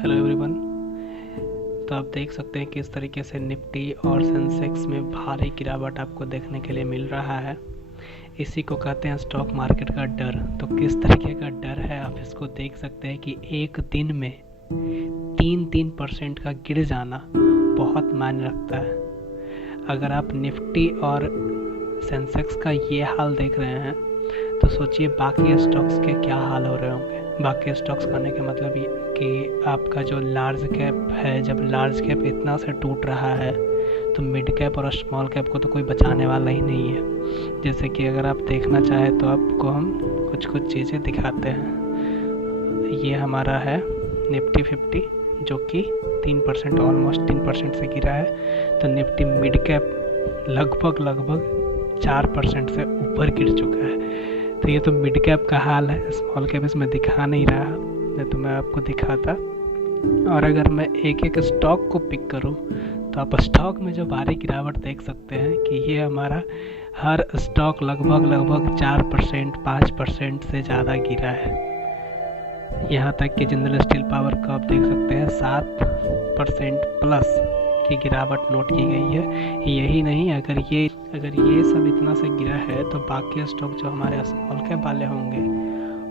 Hello everyone. तो आप देख सकते हैं किस तरीके से निफ्टी और सेंसेक्स में भारी गिरावट आपको देखने के लिए मिल रहा है। इसी को कहते हैं स्टॉक मार्केट का डर। तो किस तरीके का डर है आप इसको देख सकते हैं कि एक दिन में 3% का गिर जाना बहुत मायने रखता है। अगर आप निफ्टी और सेंसेक्स का ये हाल देख रहे हैं तो सोचिए बाकी स्टॉक्स के क्या हाल हो रहे होंगे। बाकी स्टॉक्स कहने के मतलब ये कि आपका जो लार्ज कैप है, जब लार्ज कैप इतना से टूट रहा है तो मिड कैप और स्मॉल कैप को तो कोई बचाने वाला ही नहीं है। जैसे कि अगर आप देखना चाहें तो आपको हम कुछ चीज़ें दिखाते हैं। ये हमारा है निफ्टी 50 जो कि 3% ऑलमोस्ट 3% से गिरा है। तो निफ्टी मिड कैप लगभग 4% से ऊपर गिर चुका है। तो ये तो मिड कैप का हाल है, स्मॉल कैप इसमें दिखा नहीं रहा, नहीं तो मैं आपको दिखाता। और अगर मैं एक स्टॉक को पिक करूं तो आप स्टॉक में जो भारी गिरावट देख सकते हैं कि ये हमारा हर स्टॉक लगभग 4% 5% से ज़्यादा गिरा है। यहाँ तक कि जिंदल स्टील पावर को आप देख सकते हैं 7% प्लस की गिरावट नोट की गई है। यही नहीं, अगर ये सब इतना से गिरा है तो बाकी स्टॉक जो हमारे स्मॉल कैप वाले होंगे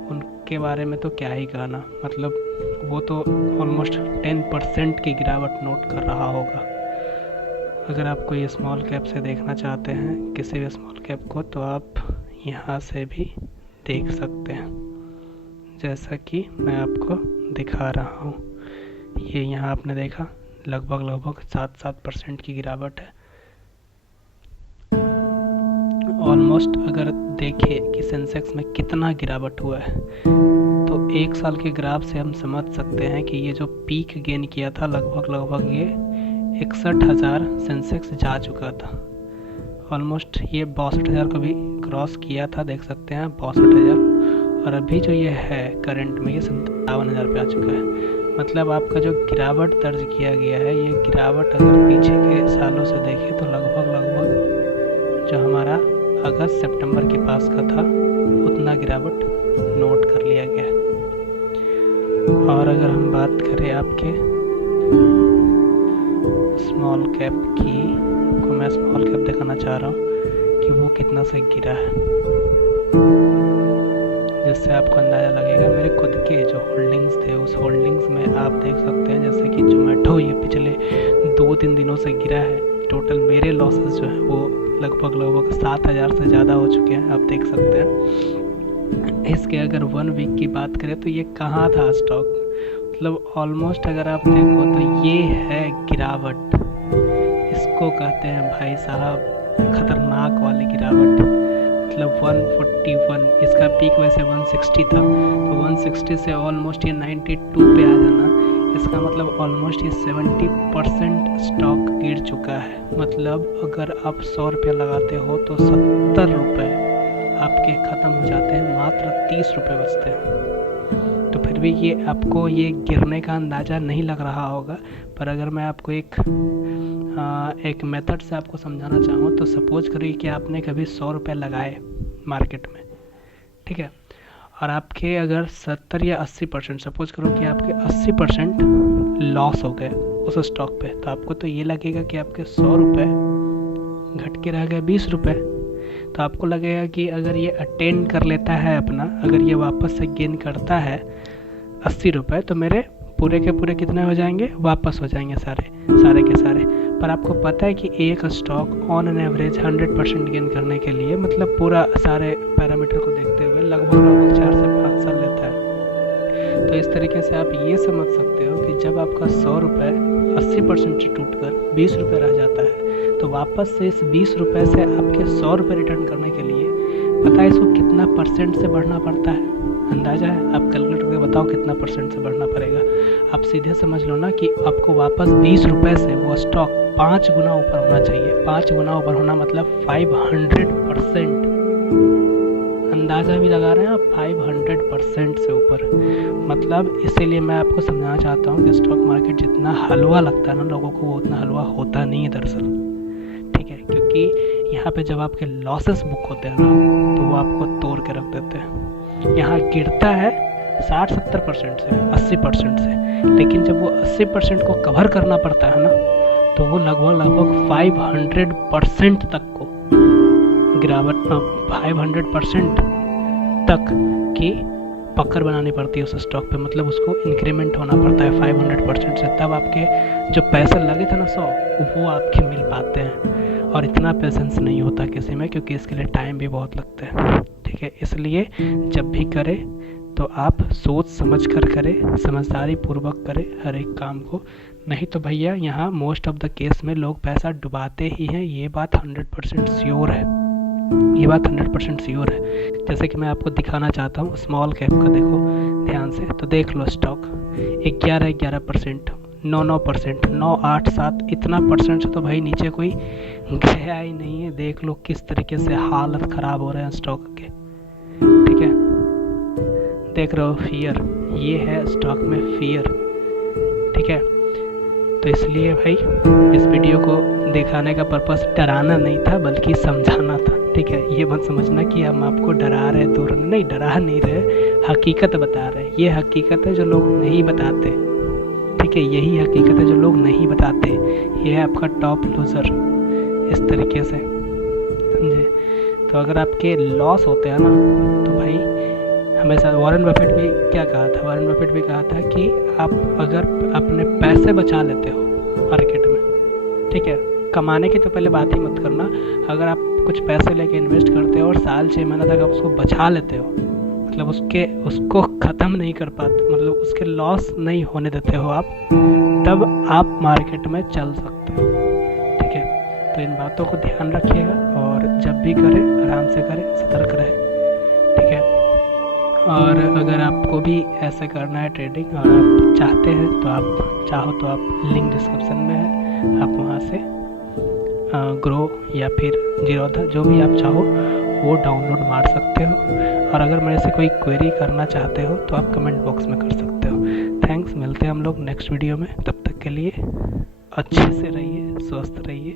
उनके बारे में तो क्या ही कहना। मतलब वो तो ऑलमोस्ट 10% की गिरावट नोट कर रहा होगा। अगर आप कोई स्मॉल कैप से देखना चाहते हैं किसी भी स्मॉल कैप को तो आप यहाँ से भी देख सकते हैं, जैसा कि मैं आपको दिखा रहा हूँ। ये यहाँ आपने देखा लगभग 7% की गिरावट है। ऑलमोस्ट अगर देखें कि सेंसेक्स में कितना गिरावट हुआ है तो एक साल के ग्राफ से हम समझ सकते हैं कि ये जो पीक गेन किया था लगभग ये 61,000 सेंसेक्स जा चुका था। ऑलमोस्ट ये 62,000 को भी क्रॉस किया था, देख सकते हैं 62,000। और अभी जो ये है करंट में ये 57,000 पे आ चुका है। मतलब आपका जो गिरावट दर्ज किया गया है, ये गिरावट अगर पीछे के सालों से देखें तो लगभग जो हमारा अगस्त सितंबर के पास का था उतना गिरावट नोट कर लिया गया है। और अगर हम बात करें आपके स्मॉल कैप की, को मैं स्मॉल कैप दिखाना चाह रहा हूँ कि वो कितना से गिरा है, जिससे आपको अंदाज़ा लगेगा। मेरे खुद के जो होल्डिंग्स थे उस होल्डिंग्स में आप देख सकते हैं जैसे कि जोमेटो ये पिछले 2-3 दिनों से गिरा है। टोटल मेरे लॉसेस जो है वो लगभग 7,000 से ज़्यादा हो चुके हैं, आप देख सकते हैं। इसके अगर 1 वीक की बात करें तो ये कहाँ था स्टॉक, मतलब ऑलमोस्ट अगर आप देखो तो ये है गिरावट। इसको कहते हैं भाई साहब खतरनाक वाली गिरावट। मतलब 141, इसका पीक वैसे 160 था, तो 160 से ऑलमोस्ट ये 92 पे आ जाना, इसका मतलब ऑलमोस्ट ये 70% स्टॉक गिर चुका है। मतलब अगर आप 100 रुपये लगाते हो तो 70 रुपये आपके ख़त्म हो जाते हैं, मात्र 30 रुपये बचते हैं। तो फिर भी ये आपको ये गिरने का अंदाज़ा नहीं लग रहा होगा। पर अगर मैं आपको एक मेथड से आपको समझाना चाहूँ तो सपोज करिए कि आपने कभी 100 रुपये लगाए मार्केट में, ठीक है, और आपके अगर 70 या 80%, सपोज करो कि आपके 80% लॉस हो गए उस स्टॉक पे, तो आपको तो ये लगेगा कि आपके 100 रुपये घट के रह गए 20 रुपये। तो आपको लगेगा कि अगर ये अटेंड कर लेता है अपना, अगर ये वापस से गेन करता है 80 रुपये, तो मेरे पूरे के पूरे कितने हो जाएंगे, वापस हो जाएंगे सारे के सारे। पर आपको पता है कि एक stock on an average 100% gain करने के लिए, मतलब पूरा सारे पैरामीटर को देखते हुए लगभग 4 से 5 साल लेता है। तो इस तरीके से आप ये समझ सकते हो कि जब आपका 100 रुपये 80% से टूट कर 20 रुपये रह जाता है तो वापस से इस 20 रुपये से आपके 100 रुपये रिटर्न करने के लिए पता है इसको कितना परसेंट से बढ़ना पड़ता है, अंदाज़ा है? आप कैलकुलेट करके बताओ कितना परसेंट से बढ़ना पड़ेगा। आप सीधे समझ लो ना कि आपको वापस 20 रुपये से वो स्टॉक 5 गुना ऊपर होना चाहिए। 5 गुना ऊपर होना मतलब 500%। अंदाज़ा भी लगा रहे हैं आप, 500% से ऊपर। मतलब इसीलिए मैं आपको समझाना चाहता हूँ कि स्टॉक मार्केट जितना हलवा लगता है ना लोगों को, वो उतना हलवा होता नहीं है दरअसल, ठीक है। क्योंकि यहाँ पे जब आपके लॉसेस बुक होते हैं ना तो वो आपको तोड़ के रख देते हैं। यहाँ गिरता है 60-70% से, 80% से, लेकिन जब वो 80% को कवर करना पड़ता है ना, तो वो लगभग 500% तक को गिरावट, 500% तक की पकड़ बनानी पड़ती है उस स्टॉक पे, मतलब उसको इंक्रीमेंट होना पड़ता है 500% से, तब आपके जो पैसे लगे थे ना 100, वो आपके मिल पाते हैं। और इतना पेशेंस नहीं होता किसी में, क्योंकि इसके लिए टाइम भी बहुत लगता है, ठीक है। इसलिए जब भी करें तो आप सोच समझ कर करें, समझदारी पूर्वक करें हर एक काम को, नहीं तो भैया यहाँ मोस्ट ऑफ द केस में लोग पैसा डुबाते ही हैं, ये बात 100% श्योर है, ये बात 100% श्योर है। जैसे कि मैं आपको दिखाना चाहता हूँ स्मॉल कैप का, देखो ध्यान से, तो देख लो स्टॉक 11% 9%, 9, 8, 7, इतना परसेंट से तो भाई नीचे कोई गया ही नहीं है। देख लो किस तरीके से हालत ख़राब हो रहे हैं स्टॉक के, ठीक है। देख रहे हो फियर, ये है स्टॉक में फियर, ठीक है। तो इसलिए भाई इस वीडियो को दिखाने का पर्पस डराना नहीं था, बल्कि समझाना था, ठीक है। ये मत समझना कि हम आपको डरा रहे, दूर नहीं, डरा नहीं रहे, हकीकत बता रहे। ये हकीकत है जो लोग नहीं बताते, ठीक है, यही हकीकत है जो लोग नहीं बताते। ये है आपका टॉप लूज़र, इस तरीके से, समझे। तो अगर आपके लॉस होते हैं ना, तो भाई हमेशा वॉरेन बफेट भी क्या कहा था, वॉरेन बफेट भी कहा था कि आप अगर अपने पैसे बचा लेते हो मार्केट में, ठीक है, कमाने की तो पहले बात ही मत करना, अगर आप कुछ पैसे लेके इन्वेस्ट करते हो और साल 6 महीने तक आप उसको बचा लेते हो, मतलब उसको ख़त्म नहीं कर पाते, मतलब उसके लॉस नहीं होने देते हो आप, तब आप मार्केट में चल सकते हो, ठीक है। तो इन बातों को ध्यान रखिएगा, और जब भी करें आराम से करें, सतर्क रहें, ठीक है। और अगर आपको भी ऐसे करना है ट्रेडिंग और आप चाहते हैं, तो आप चाहो तो आप लिंक डिस्क्रिप्शन में है, आप वहाँ से ग्रो या फिर जीरोधा, जो भी आप चाहो वो डाउनलोड मार सकते हो। और अगर मेरे से कोई क्वेरी करना चाहते हो तो आप कमेंट बॉक्स में कर सकते हो। थैंक्स, मिलते हैं हम लोग नेक्स्ट वीडियो में, तब तक के लिए अच्छे से रहिए, स्वस्थ रहिए।